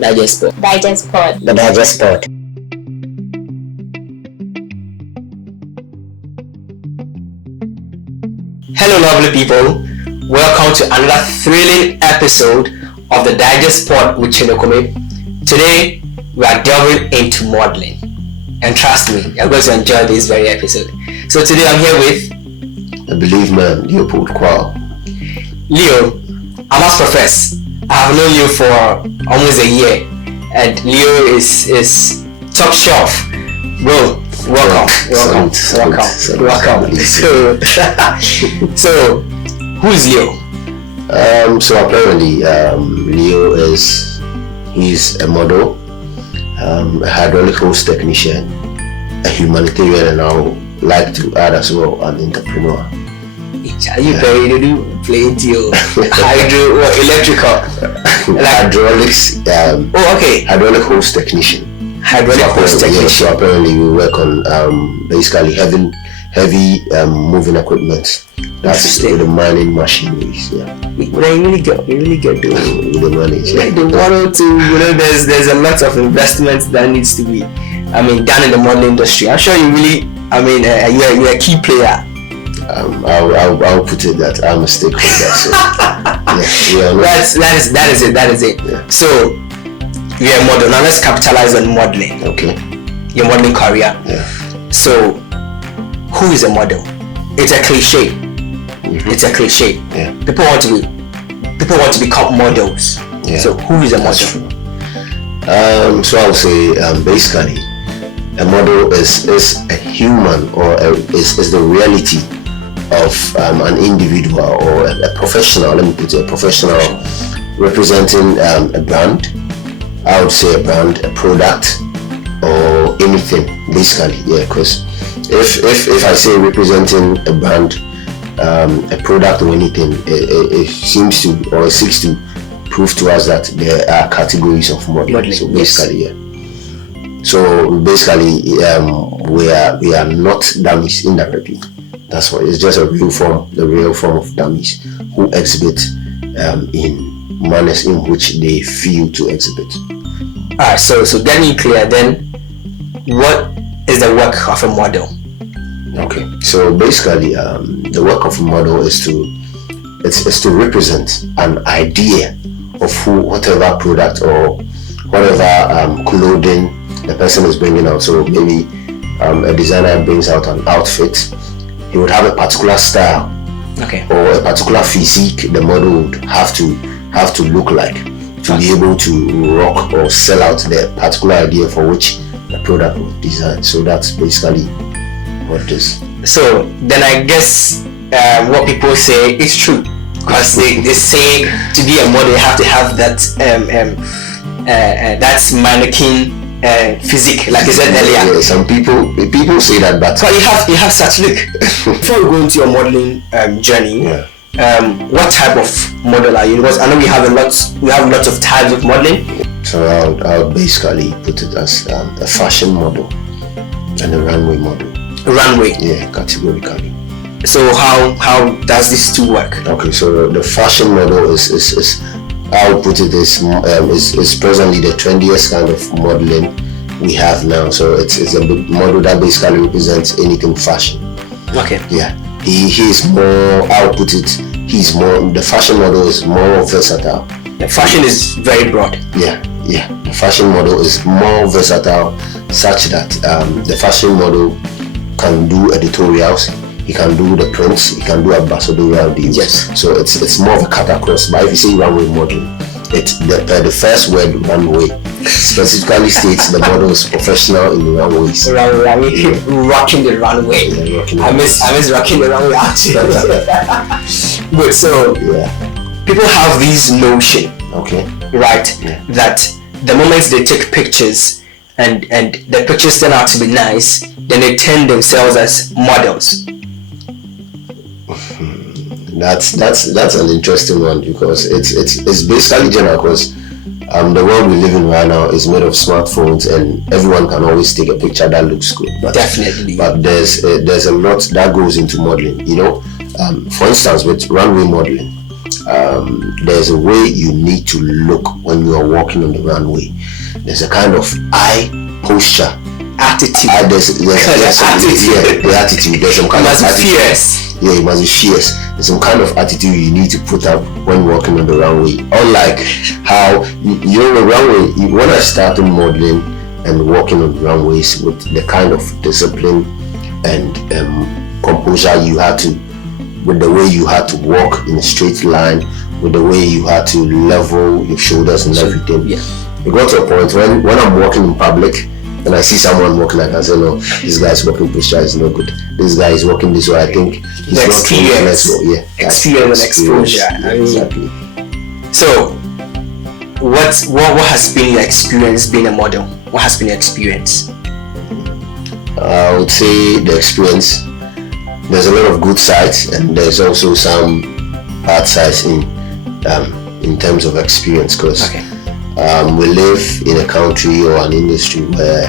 Digest pod. Digest pod. The Digest Pod. Hello, lovely people. Welcome to another thrilling episode of the Digest Pod with Tsene Kome. Today, we are delving into modeling. And trust me, you're going to enjoy this very episode. So today I'm here with... I believe man, Leopold Kwao. Leo, I must profess, I have known Leo for almost a year. And Leo is top shelf. Bro, welcome. So, who is Leo? So apparently, Leo he's a model, a hydraulic hose technician, a humanitarian, and I would like to add as well an entrepreneur. You play into your hydro or electrical? Like hydraulics. Okay. Hydraulic hose technician. Hydraulic hose technician. Yeah, so apparently we work on basically heavy moving equipment. That's with the mining machineries. Yeah. When I really get with the money. Like the model to, there's a lot of investment that needs to be, done in the modeling industry. I'm sure you really, you're a key player. I'll put it that I'm a stakeholder. So, that is it. Yeah. So you're a model. Now let's capitalize on modeling. Okay. Your modeling career. Yeah. So who is a model? It's a cliche. Mm-hmm. It's a cliche. Yeah. People want to become models. Yeah. So who is a model? That's true. So I'll say basically a model is a human or is the reality of an individual or a professional. Let me put it, a professional representing a brand. I would say a brand, a product, or anything basically. Yeah, because if I say representing a brand, a product or anything, it seems to or it seeks to prove to us that there are categories of modeling. So basically, yes. Yeah. So basically, we are not dummies indirectly. That's what it's just the real form of dummies who exhibit in manners in which they feel to exhibit. Alright, so getting clear then, what is the work of a model? Okay, so basically, the work of a model is to represent an idea of whatever product or whatever clothing the person is bringing out. So maybe a designer brings out an outfit. He would have a particular style, okay, or a particular physique the model would have to look like to be able to rock or sell out the particular idea for which the product was designed. So that's basically what it is. So then I guess what people say is true, because they say to be a model you have to have that that's mannequin physique, like you said earlier. Yeah, some people say that, but you have such look. Before we go into your modeling journey, what type of model are you? Because I know we have lots of types of modeling. So I'll basically put it as a fashion model and a runway model. Runway? Yeah, categorically. So how does this two work? Okay, so the fashion model is I'll put it is presently the trendiest kind of modeling we have now. So it's a model that basically represents anything fashion. Okay. Yeah. He is more, I'll put it, the fashion model is more versatile. The fashion is very broad. Yeah. The fashion model is more versatile, such that the fashion model can do editorials, he can do the prints, he can do ambassadorial deals. Yes. So it's more of a cut across. But if you say runway modeling, it's the first word runway specifically states the model is professional in the runways. Rocking the runway. Yeah, I miss rocking the runway actually. Good. So people have this notion, okay, right, that the moment they take pictures and the pictures turn out to be nice, then they turn themselves as models. That's an interesting one, because it's basically general, because the world we live in right now is made of smartphones and everyone can always take a picture that looks good. Definitely. But there's a lot that goes into modeling, For instance, with runway modeling, there's a way you need to look when you are walking on the runway. There's a kind of eye posture, attitude. There's attitude. The attitude. There's some kind of attitude. Fierce. Yeah, you must be fierce. There's some kind of attitude you need to put up when walking on the runway. Unlike how you're on the runway, when I started modeling and walking on the runways with the kind of discipline and composure you had to, with the way you had to walk in a straight line, with the way you had to level your shoulders and everything. Yeah. It got to a point when I'm walking in public and I see someone walking, I can say, no, this guy's walking posture is no good. This guy is walking this way. I think he's not experience. Yeah, experience and exposure. Exactly. So, what has been your experience being a model? What has been your experience? I would say the experience. There's a lot of good sides, and there's also some bad sides in terms of experience, because we live in a country or an industry where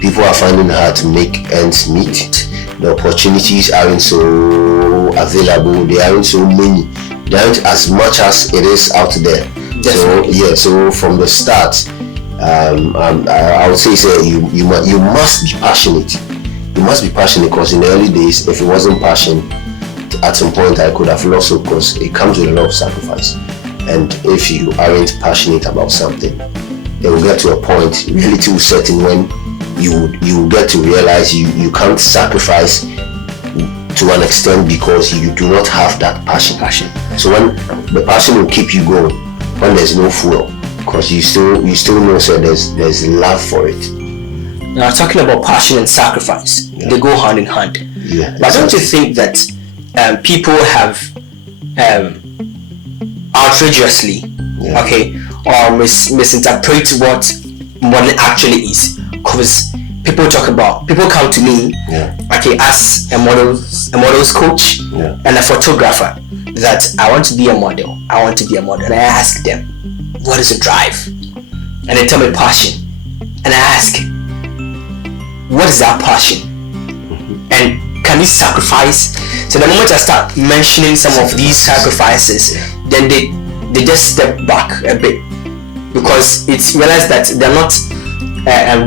people are finding it hard to make ends meet. The opportunities aren't so available. They aren't so many. They aren't as much as it is out there. Definitely. So from the start, I would say you must be passionate. You must be passionate, because in the early days, if it wasn't passion, at some point I could have lost it, because it comes with a lot of sacrifice. And if you aren't passionate about something, it will get to a point, reality will set in, when you get to realize you can't sacrifice to an extent because you do not have that passion. So when the passion will keep you going when there's no fuel, because you still know there's love for it. Now, talking about passion and sacrifice, they go hand in hand. Yeah, but don't you think that people have outrageously, or misinterpret what modeling actually is? Because people come to me, as a model's coach and a photographer, that I want to be a model. And I ask them, what is the drive? And they tell me passion. And I ask, what is that passion? And can you sacrifice? So the moment I start mentioning some of these sacrifices, then they just step back a bit, because it's realized that they're not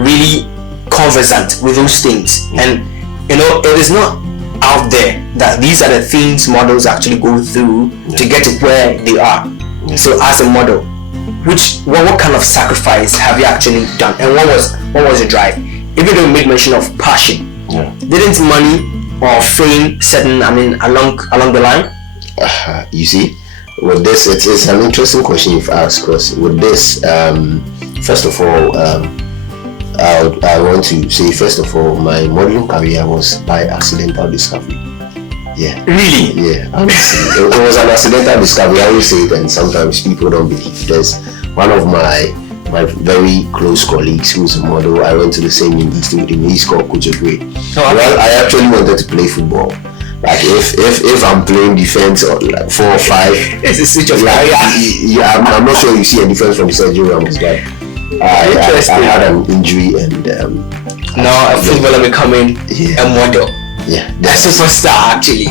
really conversant with those things. And it is not out there that these are the things models actually go through to get to where they are. So as a model, what kind of sacrifice have you actually done, and what was the drive? If you don't make mention of passion, didn't money or fame certain along the line? You see, with this, it's an interesting question you've asked, because with this, first of all, I want to say, first of all, my modeling career was by accidental discovery. Yeah. Really? Yeah. Honestly, it was an accidental discovery. I always say it, and sometimes people don't believe. There's one of my very close colleagues who's a model. I went to the same university with him. He's called Coach Gray. Well, I actually wanted to play football. Like if I'm playing defense or like 4 or 5, it's a switch of career. Yeah, I'm not sure you see a difference from Sergio Ramos, but I had an injury, and now a footballer becoming a model. Yeah, a superstar actually.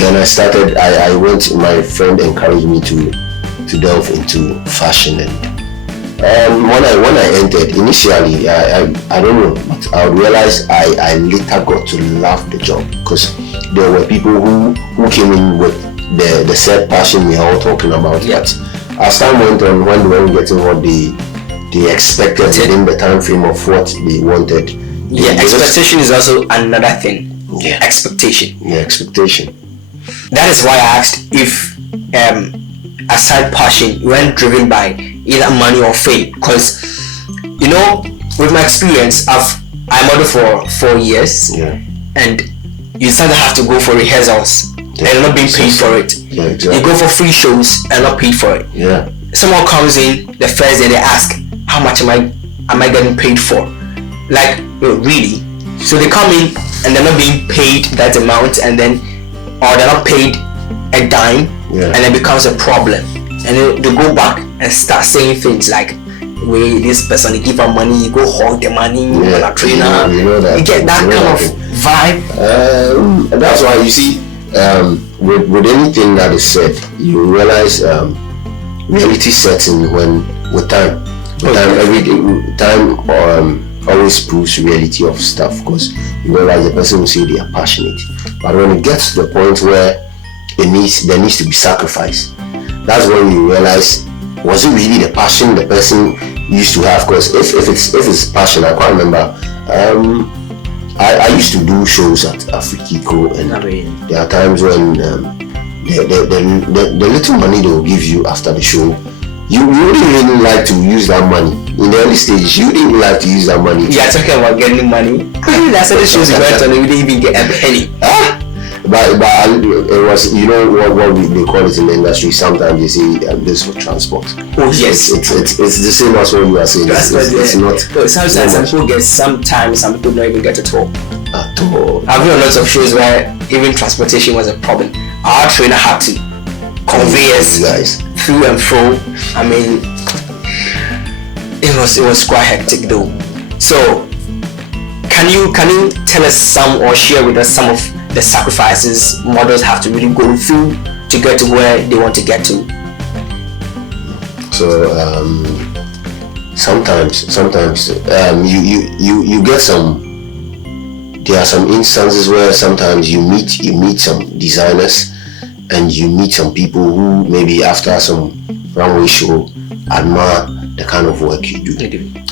Then I started. I went. My friend encouraged me to delve into fashion, and when I entered initially, I don't know, but I realized I later got to love the job, because there were people who came in with the said passion we are all talking about. But as time went on, when they weren't getting what they expected within the time frame of what they wanted. Expectation is also another thing. Expectation. That is why I asked if aside passion, you weren't driven by either money or fame, because with my experience, I modeled for 4 years, and you sometimes have to go for rehearsals and you're not being paid for it. You go for free shows and not paid for it. Someone comes in the first day, they ask, how much am I getting paid for? Like, really? So they come in and they're not being paid that amount, and then or they're not paid a dime, and it becomes a problem, and they go back and start saying things like, "Wait, this person, they give her money, you go hog the money, you're a trainer." You get that kind of vibe. That's why you see with anything that is said, you realize reality sets in when with time. Time always proves reality of stuff, because you realize the person will say they are passionate, but when it gets to the point where there needs to be sacrifice, that's when you realize, was it really the passion the person used to have? Because if it's passion, I can't remember. I used to do shows at Afrikiko, and there are times when the little money they will give you after the show, you wouldn't really like to use that money. In the early stages, you didn't even like to use that money. Yeah, talking about getting money. That's the shows you went on, you didn't even get a penny. But it was, you know what they call it in the industry. Sometimes they say this for transport. Oh yes, it's the same as what you are saying. It's not. Sometimes some people get. Sometimes some people don't even get at all. At all. I've been on lots of shows where even transportation was a problem. Our trainer had to convey us through and fro. I mean, it was quite hectic though. So, can you tell us some, or share with us some of the sacrifices models have to really go through to get to where they want to get to? So sometimes you get some. There are some instances where sometimes you meet some designers, and you meet some people who maybe after some runway show admire the kind of work you do,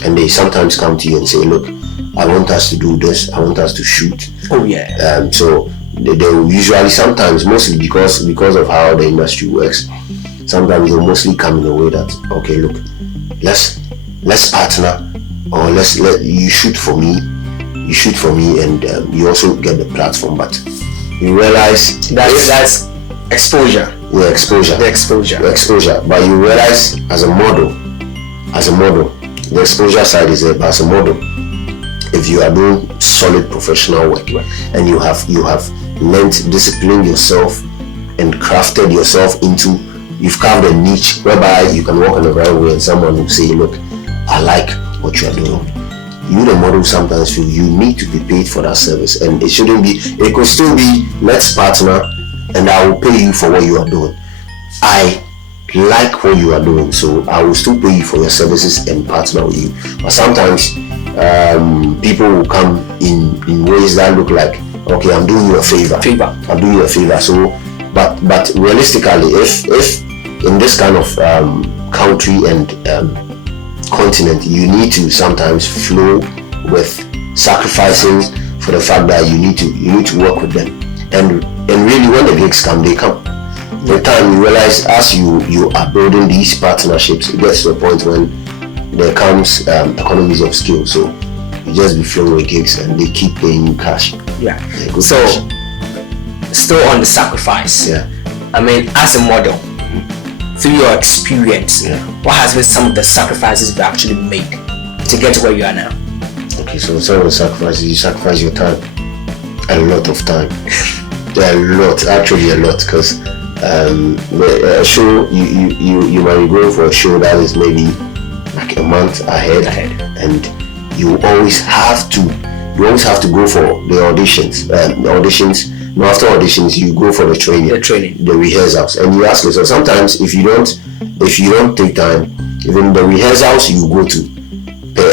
and they sometimes come to you and say, look, I want us to do this, I want us to shoot. Oh yeah. So they will usually, sometimes, mostly because of how the industry works, sometimes they'll mostly come in a way that, okay, look, let's partner, or let you shoot for me, and you also get the platform. But you realize that's exposure. Yeah, exposure. The exposure. But you realize as a model, the exposure side is there. But as a model, if you are doing solid professional work, and you have learned, disciplined yourself, and crafted yourself into, you've carved a niche whereby you can walk on the runway and someone will say, look, I like what you are doing. You, the model, sometimes feel you need to be paid for that service, and it shouldn't be. It could still be, let's partner, and I will pay you for what you are doing. I like what you are doing, so I will still pay you for your services and partner with you. But sometimes people will come in ways that look like, okay, I'm doing you a favor. I'm doing you a favor. So, but realistically, if in this kind of country and continent, you need to sometimes flow with sacrificing for the fact that you need to work with them, and really when the gigs come, they come. The time you realize, as you are building these partnerships, it gets to a point when there comes economies of scale, so you just be flowing with gigs and they keep paying you cash. Yeah. So cash. Still on the sacrifice. Yeah. I mean, as a model, through your experience, what has been some of the sacrifices you've actually made to get to where you are now? Okay, so some of the sacrifices, you sacrifice your time, a lot of time. Actually a lot, because a show, you might be going for a show that is maybe like a month ahead. And you always have to go for the auditions. After auditions, you go for the training, the rehearsals, and you ask yourself, sometimes if you don't take time, even the rehearsals you go to,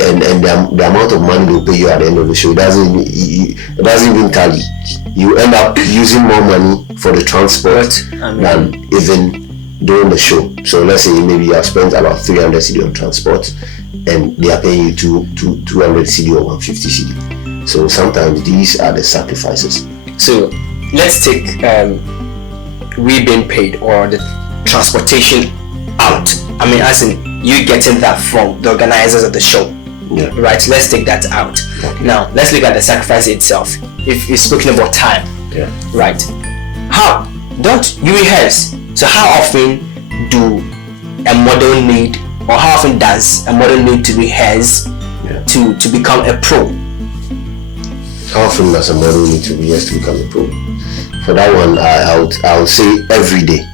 and the amount of money they'll pay you at the end of the show, it doesn't even tally. You end up using more money for the transport than even during the show. So let's say maybe you have spent about 300 cedi on transport, and they are paying you 200 cedi or 150 cedi. So sometimes these are the sacrifices. So let's take we being paid, or the transportation out. I mean, as in you getting that from the organizers of the show. Yeah. Right, let's take that out. Okay. Now let's look at the sacrifice itself. If you're speaking about time, right? How don't you rehearse? So how often do a model need, or how often does a model need to rehearse to become a pro? How often does a model need to rehearse to become a pro? For that one, I would say every day.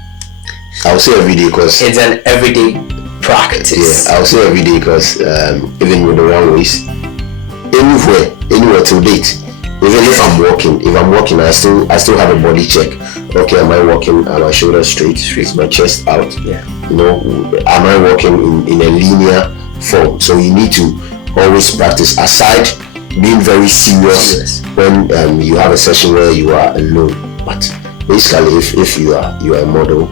I would say every day, because it's an everyday practice. Yeah, I would say every day, because even with the runways, anywhere till date, even if I'm walking, I still have a body check Okay, am I walking? Are my shoulders straight? Is my chest out? Yeah. You know, am I walking in a linear form? So you need to always practice, aside being very serious when you have a session where you are alone. But basically, if you are a model,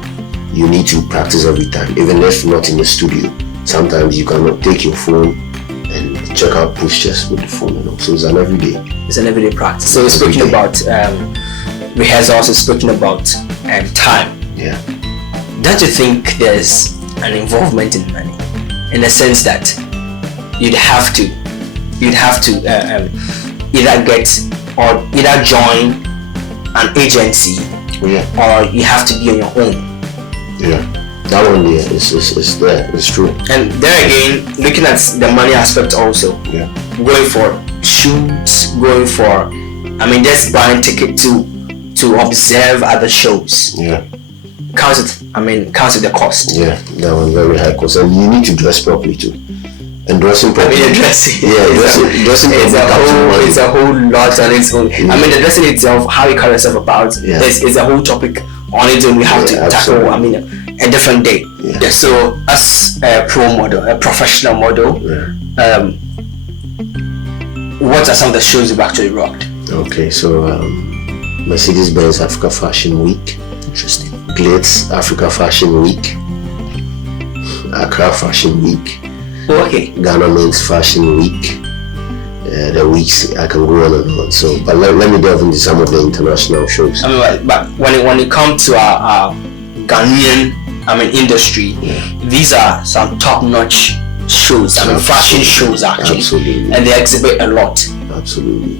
you need to practice every time, even if not in the studio. Sometimes you cannot take your phone and check out postures with the phone, you know. So it's an everyday. It's an everyday practice. So we're speaking about rehearsals. We're speaking about time. Yeah. Don't you think there's an involvement in money, in the sense that you'd have to either join an agency, or you have to be on your own? Yeah, that one there is there. It's true. And there again, looking at the money aspect also. Yeah. Going for shoots, just buying ticket to observe other shows. Yeah. Counts with the cost. Yeah, that one very high cost, and you need to dress properly too. And dressing properly. Dressing. Yeah, dressing properly. It's a whole lot on its own. Yeah. The dressing itself, how you carry yourself about, is a whole topic on its own. We have to tackle. A different day. Yeah. So, as a pro model, a professional model, what are some of the shows you've actually rocked? Okay, so Mercedes-Benz Africa Fashion Week. Interesting. Glitz Africa Fashion Week. Accra Fashion Week. Oh, okay. Ghana Men's Fashion Week. The weeks I can go on and on. So, but let me delve into some of the international shows. But when it comes to our Ghanaian industry, these are some top-notch shows. Fashion shows actually. Absolutely. And they exhibit a lot. Absolutely.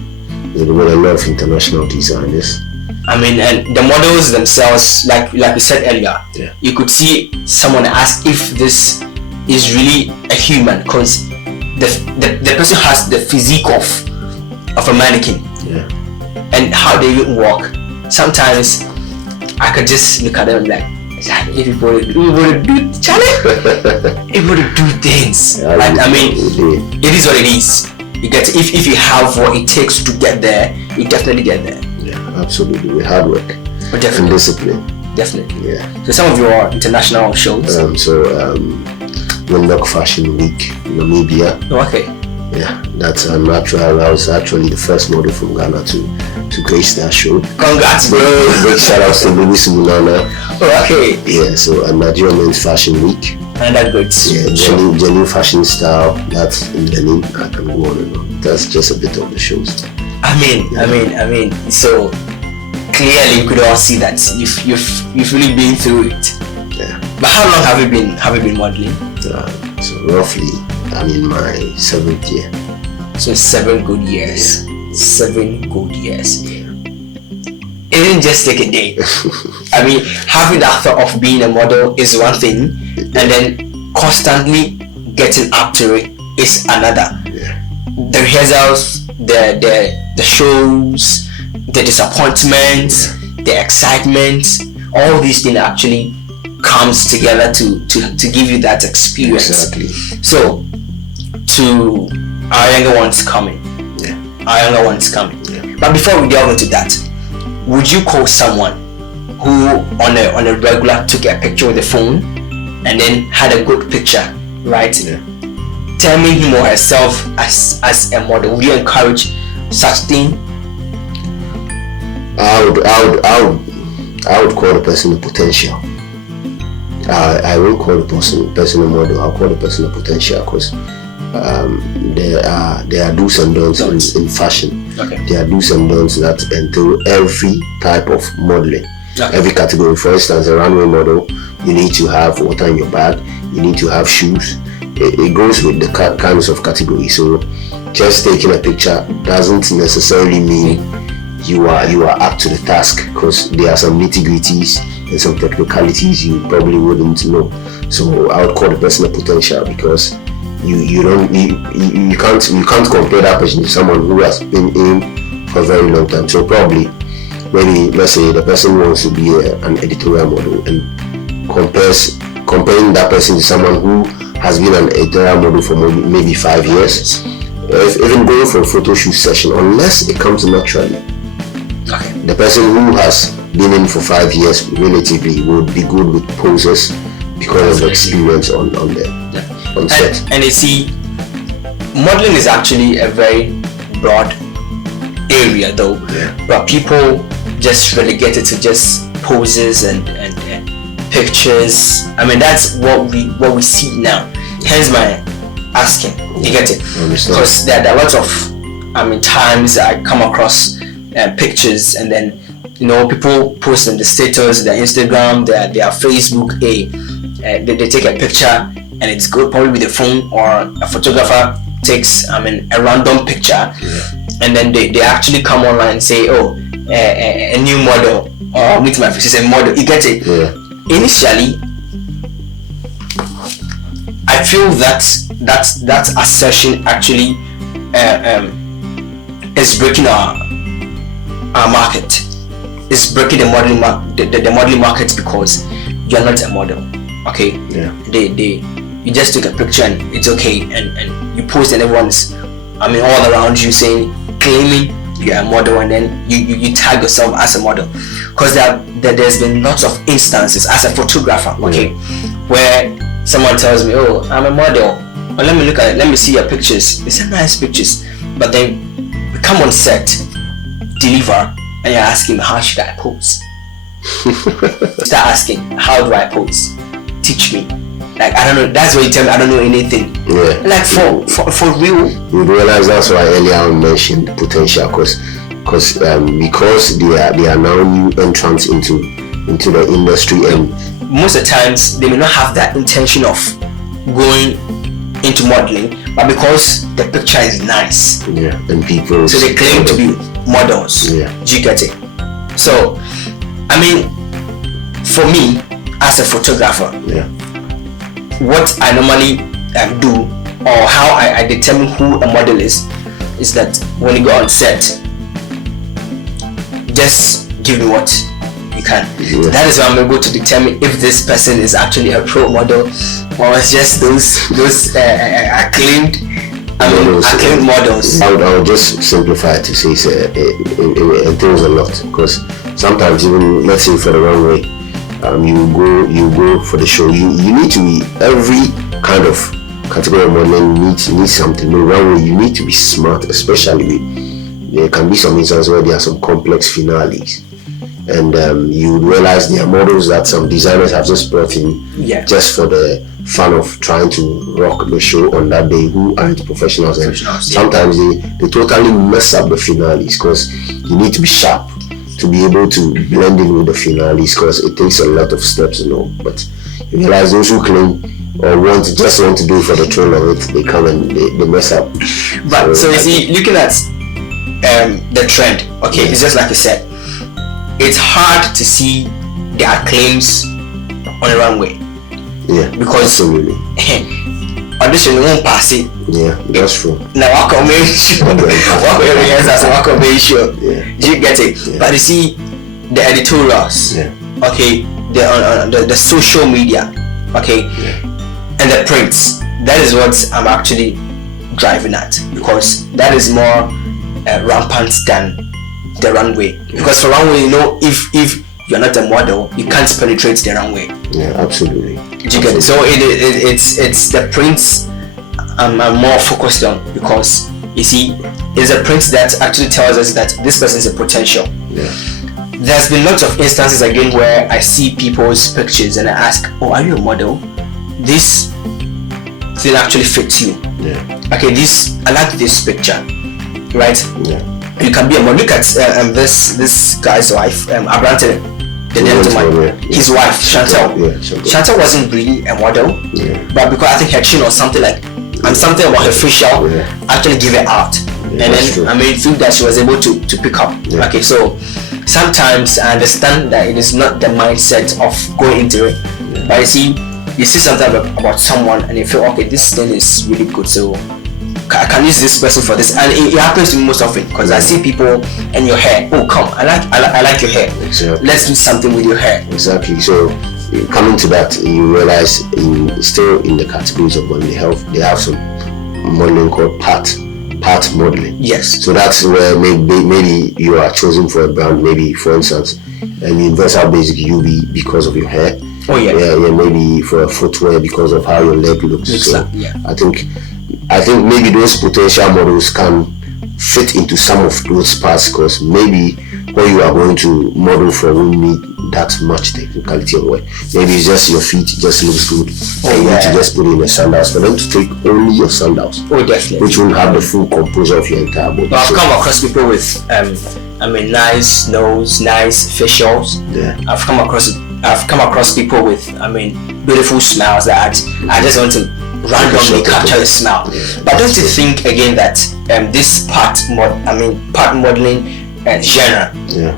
There were a lot of international designers. And the models themselves, like we said earlier, you could see someone ask if this is really a human, because the person has the physique of a mannequin. Yeah. And how they even walk. Sometimes I could just look at them like, if you would do things. It is what it is. You get if you have what it takes to get there, you definitely get there. Yeah, absolutely. With hard work and discipline. Definitely. Yeah. So some of your international shows. Windhoek Fashion Week, Namibia. Oh, okay. Yeah, that's natural. I was actually the first model from Ghana to grace that show. Congrats, bro. Big shout outs to Louis Munana. Oh, okay. Yeah, so Nigerian Men's Fashion Week. And that's good. Yeah, genuine fashion style. That's in Benin. I can go on and on. That's just a bit of the shows. So clearly you could all see that you've really been through it. Yeah. But how long have you been modeling? So roughly, I'm in my 7th year. So 7 good years. Yeah. 7 good years. It didn't just take a day. Having that thought of being a model is one thing, and then constantly getting up to it is another. Yeah. The rehearsals, the shows, the disappointments, the excitement, all these things actually comes together to give you that experience. Exactly. So, to our younger ones coming. Yeah. But before we delve into that, would you call someone who on a regular took a picture with the phone and then had a good picture, right? Yeah. Terming him or herself as a model? Would you encourage such thing? I would call the person a potential. I won't call the person a model. I'll call the person a potential, because there are do's and don'ts in fashion. Okay. There are do's and don'ts that entail every type of modeling. Okay. Every category. For instance, a runway model, you need to have water in your bag. You need to have shoes. It goes with the kinds of category. So just taking a picture doesn't necessarily mean you are up to the task, because there are some nitty-gritties and some technicalities you probably wouldn't know. So I would call the person a potential, because you can't compare that person to someone who has been in for a very long time. So probably, maybe let's say the person wants to be an editorial model, and comparing that person to someone who has been an editorial model for maybe 5 years, even going for a photo shoot session, unless it comes naturally. Okay. The person who has been in for 5 years relatively would be good with poses because of the experience on set. And you see, modeling is actually a very broad area though, but people just relegate it to just poses and pictures. I mean, that's what we see now. Hence my asking. You get it? Because there are lots of times I come across pictures, and then people post on the status, their Instagram, their Facebook. They take a picture and it's good, probably with a phone, or a photographer takes a random picture, and then they actually come online and say, a new model, or meet my face is a model. You get it? Initially, I feel that assertion actually is breaking our market. It's breaking the modeling the modeling market, because you're not a model. Okay. You just took a picture and it's okay, and you post, and everyone's all around you claiming you're a model, and then you tag yourself as a model. Because there's been lots of instances as a photographer, where someone tells me, I'm a model, or let me see your pictures. They say nice pictures, but then we come on set, deliver, and you're asking, how should I pose? Start asking, how do I pose? Teach me. Like, I don't know. That's what you tell me. I don't know anything. Like for real. You realize that's why earlier I mentioned potential, because they are now new entrants into the industry, and most of the times they may not have that intention of going into modeling, but because the picture is nice, and people, so they claim to be models. Do you get it? So, for me as a photographer, what I normally do, or how I determine who a model is that when you go on set, just give me what you can. That is why I'm able to determine if this person is actually a pro model, or it's just those acclaimed models. I would just simplify it to say it entails a lot, because sometimes, even let's say for the runway, you go for the show, you need to be, every kind of category of modeling needs something. The runway, you need to be smart, especially there can be some instances where there are some complex finales, and you realize there are models that some designers have just brought in just for the fun of trying to rock the show on that day, who aren't professionals. And sometimes they totally mess up the finales, because you need to be sharp to be able to blend in with the finales, because it takes a lot of steps, but you realize those who claim or want to do it for the thrill of it, they come and they mess up. But so you see, looking at the trend, it's just like you said, it's hard to see the acclaims on the runway. Because absolutely. Audition won't pass it. That's true. Now walk on me show. Do you get it? But you see, the editorials, the social media, and the prints, that is what I'm actually driving at, because that is more rampant than the runway. Because for runway, if you're not a model, you can't penetrate the runway. Absolutely. Did you get it? So it's the prints I'm more focused on, because you see, it's a print that actually tells us that this person is a potential. There's been lots of instances again where I see people's pictures and I ask, are you a model? This thing actually fits you. I like this picture, right? You can be a model. Look at this guy's wife, Abrante, the gentleman, his wife, Chantal. Chantal wasn't really a model, but because I think her chin or something something about her facial actually gave it out. And then through that she was able to pick up. So sometimes I understand that it is not the mindset of going into it, but you see something about someone and you feel, this thing is really good, so I can use this person for this. And it happens to me most often, because I see people and your hair, come, I like your hair, let's do something with your hair. Exactly. So coming to that, you realize still in the categories of modeling, they have some modeling called part modeling. Yes. So that's where maybe you are chosen for a brand. Maybe, for instance, and Universal Basic you be because of your hair. Oh yeah. Yeah, maybe for a footwear because of how your leg looks. So yeah. I think maybe those potential models can fit into some of those parts, because maybe what you are going to model for won't need that much technicality of work. Maybe it's just your feet just looks good, and you need to just put in the sandals for them to take only your sandals. Oh, definitely. Which won't have the full composure of your entire body. But I've come across people with nice nose, nice facials. Yeah. I've come across people with beautiful smiles that I just want to randomly capture the smile. Yeah. But don't you think again that this part modeling genre,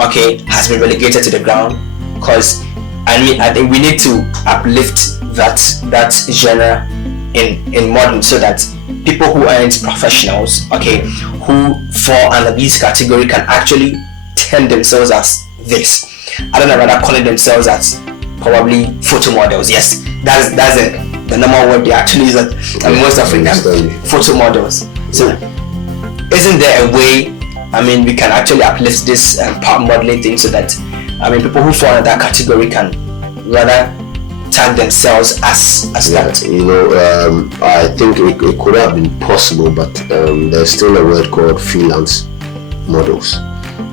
okay, has been relegated to the ground? Because I think we need to uplift that genre in modern, so that people who aren't professionals, okay, who fall under this category can actually term themselves as this. I don't know, rather calling themselves as probably photo models. Yes, that's the normal word they actually use. Most of them photo models. So isn't there a way we can actually uplift this part modeling thing, so that people who fall under that category can rather tag themselves as that? I think it could have been possible, but there's still a word called freelance models.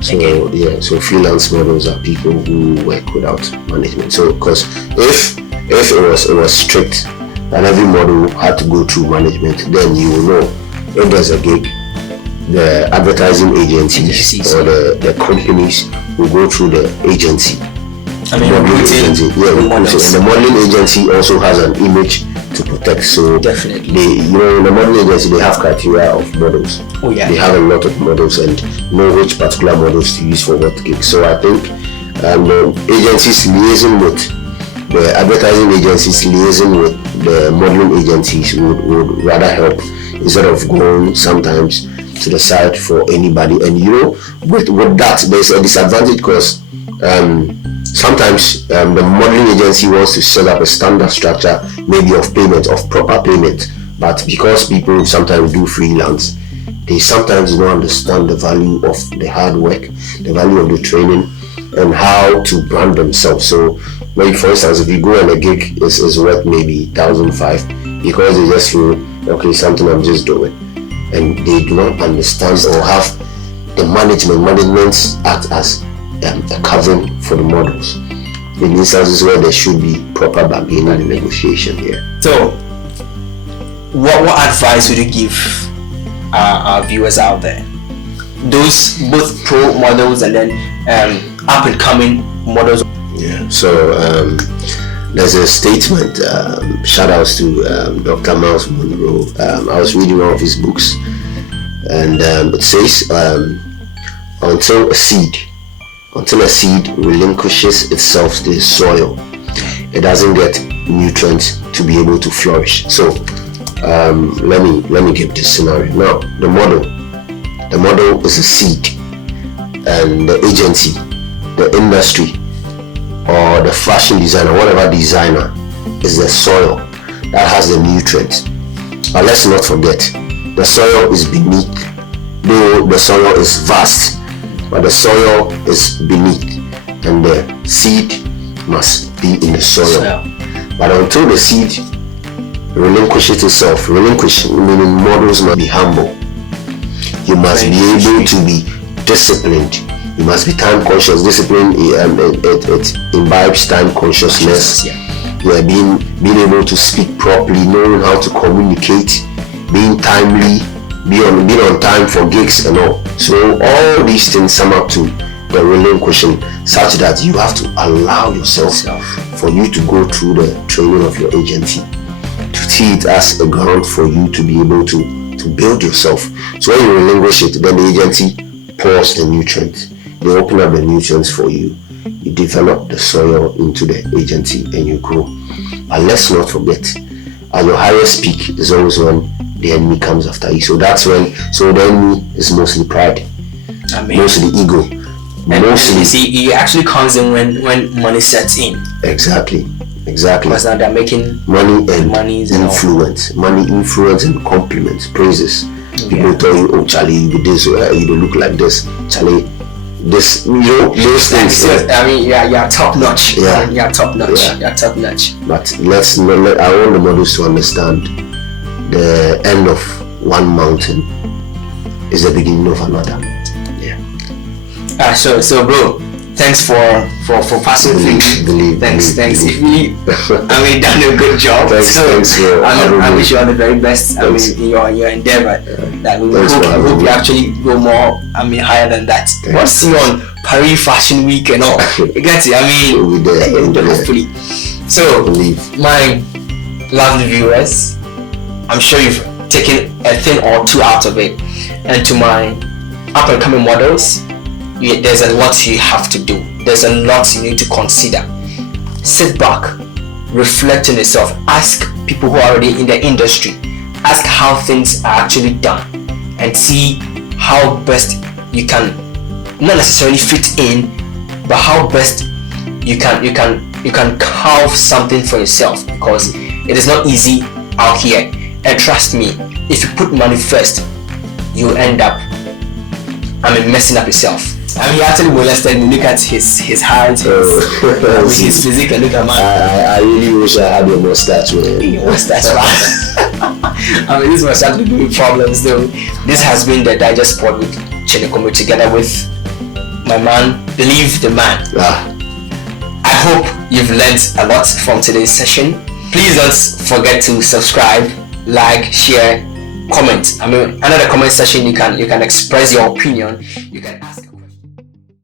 So freelance models are people who work without management. So because if it was strict and every model had to go through management, then you will know if there's a gig, the advertising agencies or the companies will go through the agency. Recruiting. And the modeling agency also has an image to protect. So definitely, in the modeling agency they have criteria of models. Oh yeah. They have a lot of models and know which particular models to use for what gig. So I think the agencies liaising with the advertising agencies liaising with the modeling agencies would rather help, instead of going sometimes to the side for anybody. And with that there's a disadvantage, because sometimes the modeling agency wants to set up a standard structure, maybe of payment, of proper payment, but because people sometimes do freelance, they sometimes don't understand the value of the hard work, the value of the training, and how to brand themselves. So maybe, for instance, if you go on a gig is worth maybe 1,500, because they just feel, okay, something I'm just doing, and they do not understand or have the management act as a covering for the models in instances where there should be proper bargaining and negotiation here. So what advice would you give our viewers out there, those both pro models and then up and coming models? So there's a statement, shout outs to Dr. Miles Monroe. I was reading one of his books, and it says until a seed relinquishes itself to the soil, it doesn't get nutrients to be able to flourish. So let me give this scenario. Now the model is a seed, and the agency, the industry, or the fashion designer, whatever designer, is the soil that has the nutrients. But let's not forget, the soil is beneath. Though the soil is vast, but the soil is beneath, and the seed must be in the soil. But until the seed relinquishes itself, meaning models must be humble. You must be able to be disciplined. You must be time conscious. Discipline, it imbibes time consciousness. Being able to speak properly, knowing how to communicate, being timely, being on time for gigs and all. So all these things sum up to the relinquishing, such that you have to allow yourself for you to go through the training of your agency, to see it as a ground for you to be able to build yourself. So when you relinquish it, then the agency pours the nutrients. They open up the nutrients for you. You develop the soil into the agency and you grow. But let's not forget, at your highest peak is always when the enemy comes after you. So that's when, the enemy is mostly pride, mostly ego, mostly. You see, it actually comes in when money sets in. Exactly. Because now they're making money and influence, and compliments, praises. People tell you, oh Charlie, you do this, you don't look like this. Charlie, this, those things. I mean, you're top notch. Yeah. You're top notch. Yeah. You're top notch. But I want the models to understand the end of one mountain is the beginning of another. Yeah. So bro, thanks for passing through. Thanks. Believe. I mean, done a good job. Thanks for I wish you all the very best. I mean, in your endeavor. That we hope you actually go more. I mean, higher than that. We'll see you on Paris Fashion Week and all. You get it? I mean, we'll be there. Hopefully. So, my lovely viewers, I'm sure you've taken a thing or two out of it. And to my up and coming models, there's a lot you have to do. There's a lot you need to consider. Sit back, reflect on yourself, ask people who are already in the industry, ask how things are actually done, and see how best you can not necessarily fit in, but how best you can carve something for yourself, because it is not easy out here. And trust me, if you put money first, you end up messing up yourself. I mean, he actually molested me. Look at his height, his physique, and look at mine. I really wish I had a mustache. Your mustache, right? I mean, this was actually giving problems though. This has been the Digest Pod with Tsene Kome together with my man, Believe the Man. I hope you've learned a lot from today's session. Please don't forget to subscribe, like, share, comment. I mean, under the comment section, you can express your opinion. You can ask